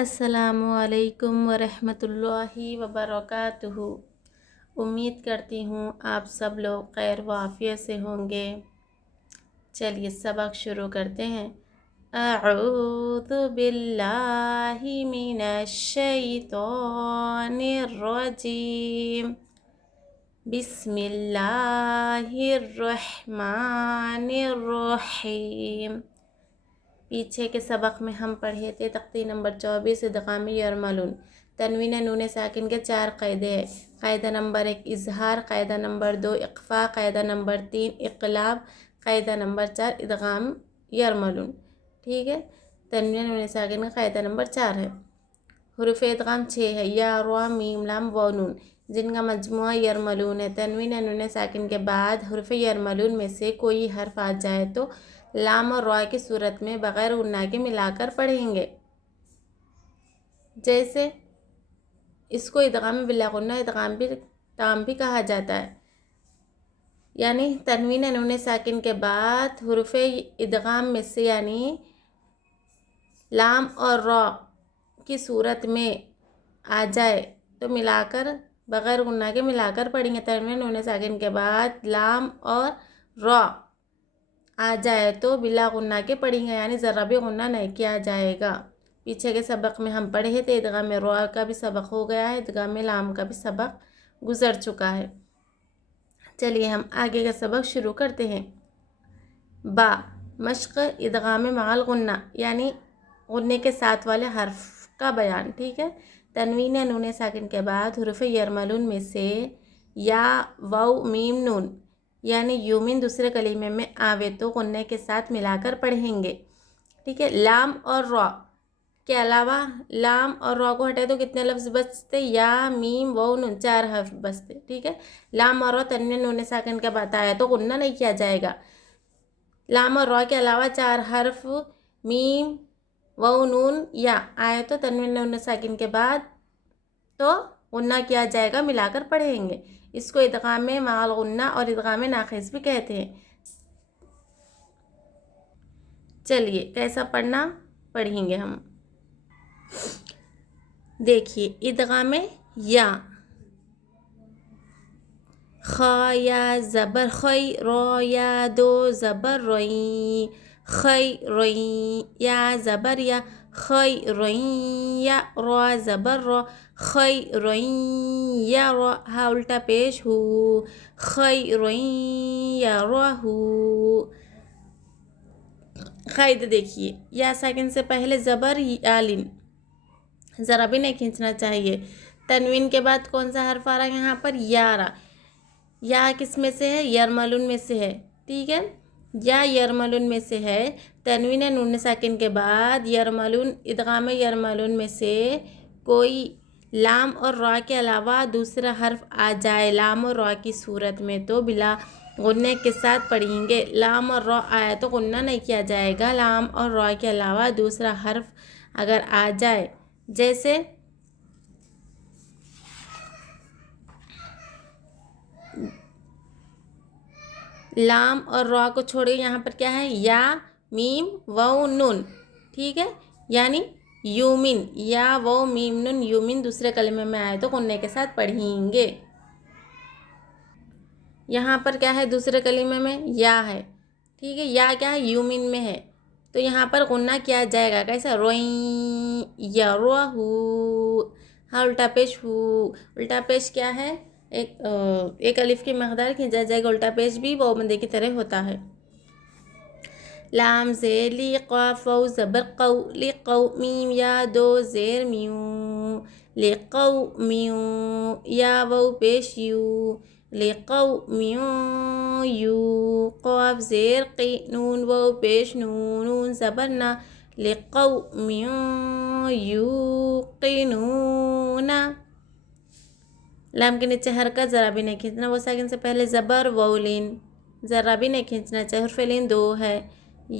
السلام علیکم ورحمۃ اللہ وبرکاتہ۔ امید کرتی ہوں آپ سب لوگ خیر و عافیت سے ہوں گے۔ چلیے سبق شروع کرتے ہیں۔ اعوذ باللہ من الشیطان الرجیم، بسم اللہ الرحمن الرحیم۔ پیچھے کے سبق میں ہم پڑھے تھے تختی نمبر 24 ادغام یرملون۔ تنوین نون ساکن کے 4 قاعدے ہیں۔ قاعدہ نمبر 1 اظہار، قاعدہ نمبر 2 اخفاء، قاعدہ نمبر 3 اقلاب، قاعدہ نمبر 4 ادغام یرملون۔ ٹھیک ہے، تنوین نون ساکن کا قاعدہ نمبر 4 ہے۔ حروف ادغام 6 ہے، یا را میم لام و نون، جن کا مجموعہ یرملون ہے۔ تنوین نون ساکن کے بعد حروف یرملون میں سے کوئی حرف آ جائے تو لام اور را کی صورت میں بغیر غنہ کے ملا کر پڑھیں گے۔ جیسے اس کو ادغام بلا غنہ ادغام بھی تام بھی کہا جاتا ہے، یعنی تنوین نون ساکن کے بعد حروف ادغام میں سے یعنی لام اور را کی صورت میں آ جائے تو ملا کر بغیر غنہ کے ملا کر پڑھیں گے۔ تنوین نون ساکن کے بعد لام اور را آ جائے تو بلا غنہ کے پڑھیں گے، یعنی ذرا بھی غنہ نہیں کیا جائے گا۔ پیچھے کے سبق میں ہم پڑھے تھے ادغام را کا بھی سبق ہو گیا ہے، ادغام لام کا بھی سبق گزر چکا ہے۔ چلیے ہم آگے کا سبق شروع کرتے ہیں۔ با مشق ادغام مع الغنہ، یعنی غنے کے ساتھ والے حرف کا بیان۔ ٹھیک ہے، تنوین نون ساکن کے بعد حروف یرملون میں سے یا واو میم نون یعنی یومن دوسرے کلمے میں آوے تو غنے کے ساتھ ملا کر پڑھیں گے۔ ٹھیک ہے، لام اور را کے علاوہ لام اور را کو ہٹائے تو کتنے لفظ بچتے؟ یا میم واو نون، 4 حرف بچتے۔ ٹھیک ہے، لام اور را تنوین نون ساکن کے بعد آیا تو غنہ نہیں کیا جائے گا۔ لام اور را کے علاوہ 4 حرف میم واو نون یا آئے تو تنوین نون ساکن کے بعد تو غنہ کیا جائے گا، ملا کر پڑھیں گے۔ اس کو ادغام مع الغنہ اور ادغام ناقص بھی کہتے ہیں۔ چلیے کیسا پڑھنا پڑھیں گے ہم، دیکھیے۔ ادغام یا، خا یا زبر خی، را یا دو زبر روئی، خی روئی، یا زبر یا، خی روئی یا، را زبر را، خی روئی یا را، ہا الٹا پیش ہو، خی روئی یا را ہو۔ قاعدہ دیکھیے، یا ساکن سے پہلے زبر یالن، ذرا بھی نہیں کھینچنا چاہیے۔ تنوین کے بعد کون سا حرف آ رہا ہے یہاں پر؟ یا آ رہا۔ یا کس میں سے ہے؟ یرملون میں سے ہے۔ ٹھیک ہے، یا یرملون میں سے ہے۔ تنوین نون ساکن کے بعد یرملون ادغام یرملون میں سے کوئی لام اور را کے علاوہ دوسرا حرف آ جائے لام اور را کی صورت میں تو بلا غنے کے ساتھ پڑھیں گے۔ لام اور را آیا تو غنہ نہیں کیا جائے گا۔ لام اور را کے علاوہ دوسرا حرف اگر آ جائے، جیسے لام اور را کو چھوڑے یہاں پر کیا ہے؟ یا میم واو نون۔ ٹھیک ہے، یعنی یومن، یا واو میم نون یومن دوسرے کلمے میں آئے تو غنے کے ساتھ پڑھیں گے۔ یہاں پر کیا ہے؟ دوسرے کلمے میں یا ہے۔ ٹھیک ہے، یا کیا ہے؟ یومن میں ہے تو یہاں پر غنہ کیا جائے گا۔ کیسا؟ روئیں یا روح، ہاں الٹا پیش ہو۔ الٹا پیش کیا ہے؟ ایک الف کی مقدار کھینچا جائے گا، الٹا پیش بھی واو مدے کی طرح ہوتا ہے۔ لام زیر لی قاف واو زبر قو، لی قو میم یا دو زیر میو، لی قو میو یا واو پیش یو، لی قو میو یو، قاف زیر قی نون واو پیش نون، نون زبر نا، لی قو میو یو قینون۔ لام کے نیچے حرکت ذرا بھی نہیں کھینچنا، وہ ساکن سے پہلے زبر واو لین، ذرا بھی نہیں کھینچنا چاہیے۔ حرف لین 2 ہے،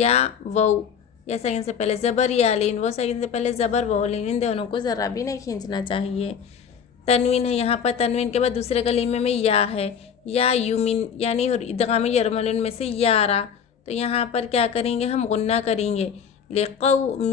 یا واو، یا ساکن سے پہلے زبر یا لین، وہ ساکن سے پہلے زبر واو لین، ان دونوں کو ذرا بھی نہیں کھینچنا چاہیے۔ تنوین ہے، یہاں پر تنوین کے بعد دوسرے کلمے میں یا ہے، یا یومن یعنی ادغام یرملون میں سے یا آ رہا تو یہاں پر کیا کریں گے؟ ہم غنہ کریں گے۔ لقوم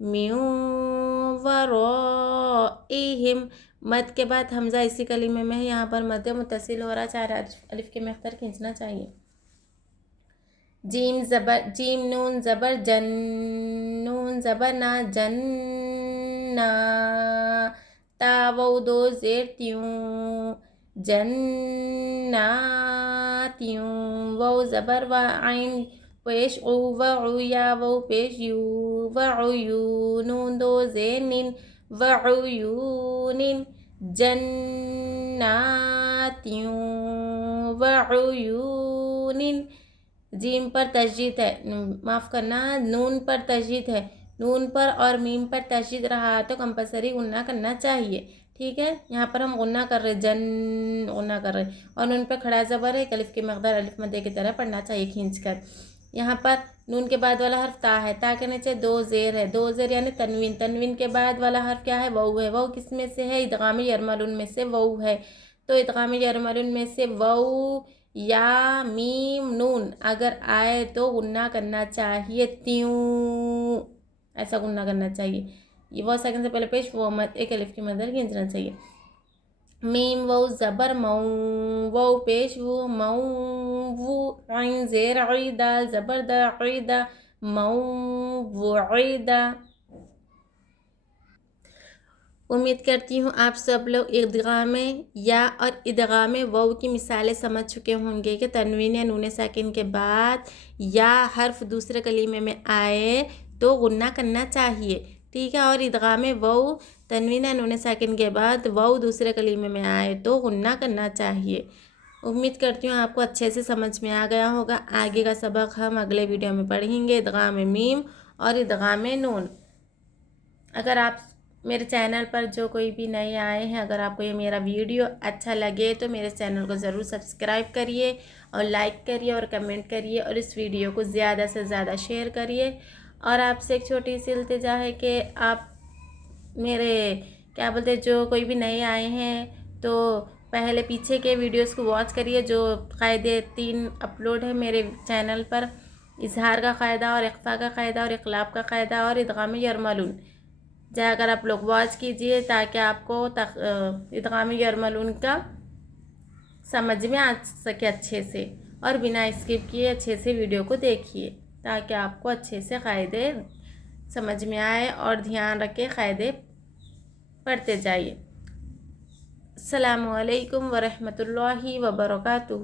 من ورائہم. مد کے بعد حمزہ اسی کلمے میں ہے، یہاں پر مد متصل ہو رہا، چار الف کے مقدار کھینچنا چاہیے. جیم زبر جیم نون زبر جن، نون زبر نا جن نا، تا واو دو زیر تیوں، جناتیوں. واو زبر و عین پیش او وعو، یا واو پیش یو وعیو، نون دو زیر نین وعیون، جناتیوں وعیون. جیم پر تشدید ہے، معاف کرنا، نون پر تشدید ہے، نون پر اور میم پر تشدید رہا تو کمپلسری غنہ کرنا چاہیے. ٹھیک ہے، یہاں پر ہم غنہ کر رہے، جن غنہ کر رہے، اور نون پر کھڑا زبر ہے، الف کی مقدار الف مدے کی طرح پڑھنا چاہیے کھینچ کر. یہاں پر نون کے بعد والا حرف تا ہے، تا کے نیچے دو زیر ہے، دو زیر یعنی تنوین، تنوین کے بعد والا حرف کیا ہے؟ واو ہے. واو کس میں سے ہے؟ ادغام یرملون میں سے واو ہے. تو ادغام یرملون میں سے واو یا میم نون اگر آئے تو غنہ کرنا چاہیے، تیوں ایسا غنہ کرنا چاہیے. یہ واو سیکنڈ سے پہلے پیش، وہ مد ایک الف کی مدر کھینچنا چاہیے. میم واو زبر مو، واو پیش وو مو وو، عین زیر عیدہ زبر دا عیدہ مو وعیدہ. امید کرتی ہوں آپ سب لوگ ادغام یا اور ادغام واو کی مثالیں سمجھ چکے ہوں گے کہ تنوین یا نون ساکن کے بعد یا حرف دوسرے کلمے میں آئے تو غنہ کرنا چاہیے. ٹھیک ہے، اور ادغام واو تنوین یا نون ساکن کے بعد واو دوسرے کلمے میں آئے تو غنہ کرنا چاہیے. امید کرتی ہوں آپ کو اچھے سے سمجھ میں آ گیا ہوگا. آگے کا سبق ہم اگلے ویڈیو میں پڑھیں گے، ادغام میم اور ادغام نون. اگر آپ میرے چینل پر جو کوئی بھی نئے آئے ہیں، اگر آپ کو یہ میرا ویڈیو اچھا لگے تو میرے چینل کو ضرور سبسکرائب کریے اور لائک کریے اور کمنٹ کریے، اور اس ویڈیو کو زیادہ سے زیادہ شیئر کریے. اور آپ سے ایک چھوٹی سی التجا ہے کہ آپ میرے کیا بولتے جو کوئی بھی نئے آئے ہیں تو پہلے پیچھے کے ویڈیوز کو واچ کریے، جو قاعدے 3 اپلوڈ ہے میرے چینل پر، اظہار کا قاعدہ اور اخفاء کا قاعدہ اور اقلاب کا قاعدہ اور ادغام یرملون. جا کر آپ لوگ واچ کیجئے تاکہ آپ کو ادغام یرملون کا سمجھ میں آ سکے اچھے سے، اور بنا اسکپ کیے اچھے سے ویڈیو کو دیکھیے تاکہ آپ کو اچھے سے قاعدے سمجھ میں آئے اور دھیان رکھے قاعدے پڑھتے جائیے. السلام علیکم ورحمۃ اللہ وبرکاتہ.